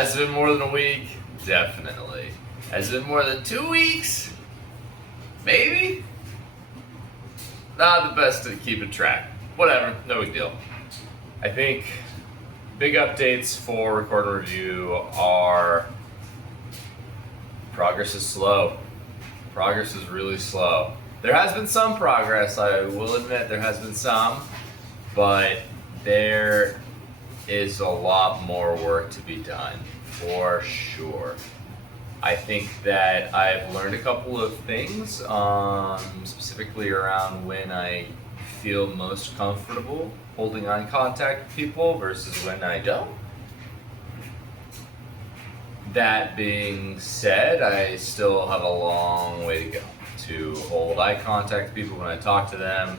Has it been more than a week? Definitely. Has it been more than 2 weeks? Maybe? Not the best at keeping track. Whatever, no big deal. I think big updates for Record and Review are progress is slow. Progress is really slow. There has been some progress, I will admit there has been some, but there is a lot more work to be done, for sure. I think that I've learned a couple of things, specifically around when I feel most comfortable holding eye contact with people versus when I don't. That being said, I still have a long way to go to hold eye contact with people when I talk to them,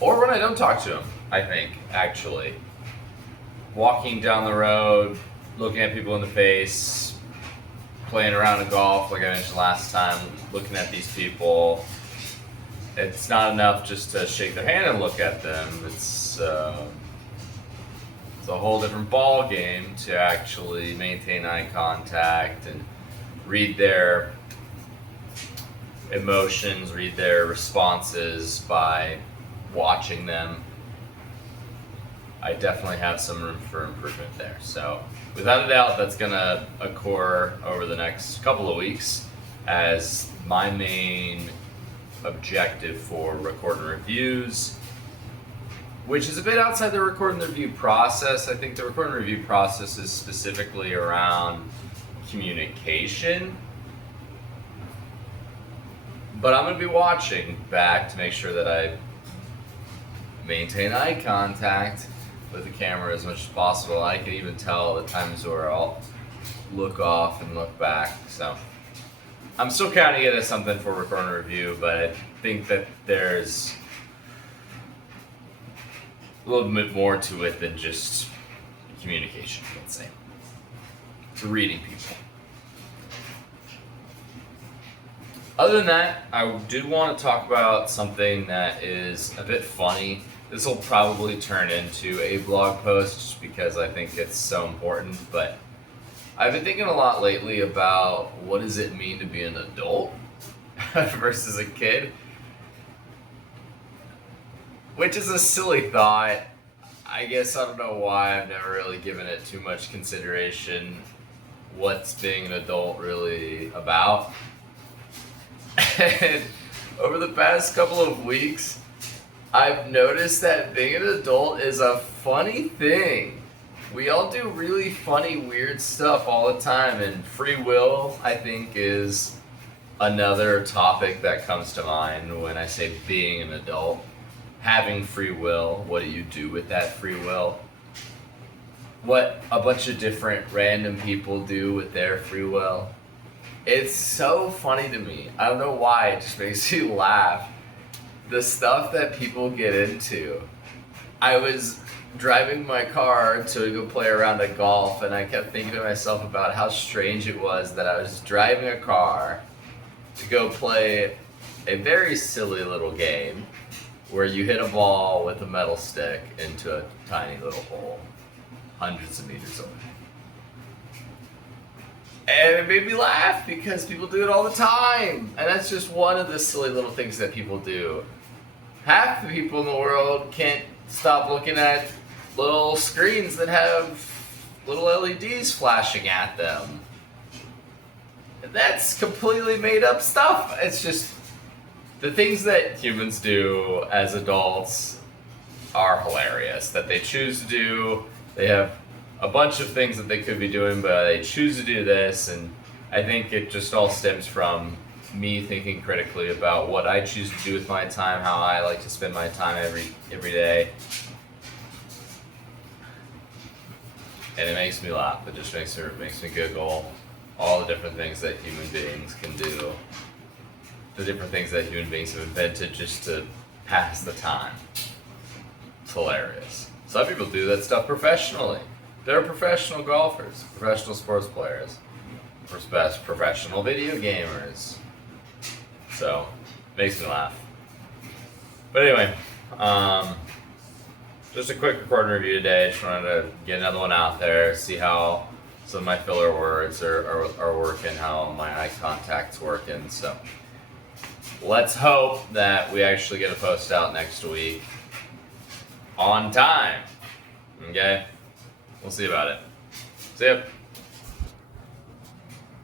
or when I don't talk to them, I think, actually. Walking down the road, looking at people in the face, playing around in golf, like I mentioned last time, looking at these people. It's not enough just to shake their hand and look at them. It's a whole different ball game to actually maintain eye contact and read their emotions, read their responses by watching them. I definitely have some room for improvement there. So without a doubt, that's gonna occur over the next couple of weeks as my main objective for Record and Reviews, which is a bit outside the Record and Review process. I think the Record and Review process is specifically around communication. But I'm going to be watching back to make sure that I maintain eye contact with the camera as much as possible. I can even tell the times where I'll look off and look back. So I'm still counting it as something for Record and Review, but I think that there's a little bit more to it than just communication, let's say. To reading people. Other than that, I did want to talk about something that is a bit funny. This will probably turn into a blog post just because I think it's so important, but I've been thinking a lot lately about what does it mean to be an adult versus a kid, which is a silly thought. I guess I don't know why I've never really given it too much consideration. What's being an adult really about? And over the past couple of weeks, I've noticed that being an adult is a funny thing. We all do really funny, weird stuff all the time, and free will, I think, is another topic that comes to mind when I say being an adult. Having free will, what do you do with that free will? What a bunch of different random people do with their free will. It's so funny to me. I don't know why, it just makes me laugh. The stuff that people get into. I was driving my car to go play around at golf, and I kept thinking to myself about how strange it was that I was driving a car to go play a very silly little game where you hit a ball with a metal stick into a tiny little hole hundreds of meters away. And it made me laugh because people do it all the time. And that's just one of the silly little things that people do. Half the people in the world can't stop looking at little screens that have little LEDs flashing at them. And that's completely made up stuff. It's just the things that humans do as adults are hilarious. That they choose to do. They have a bunch of things that they could be doing, but they choose to do this, and I think it just all stems from me thinking critically about what I choose to do with my time, how I like to spend my time every day. And it makes me laugh. It just makes me giggle. All the different things that human beings can do. The different things that human beings have invented just to pass the time. It's hilarious. Some people do that stuff professionally. They're professional golfers, professional sports players, professional video gamers. So, makes me laugh. But anyway, just a quick recording review today. Just wanted to get another one out there, see how So my filler words are working, how my eye contact's working. So let's hope that we actually get a post out next week on time. Okay? We'll see about it. See ya.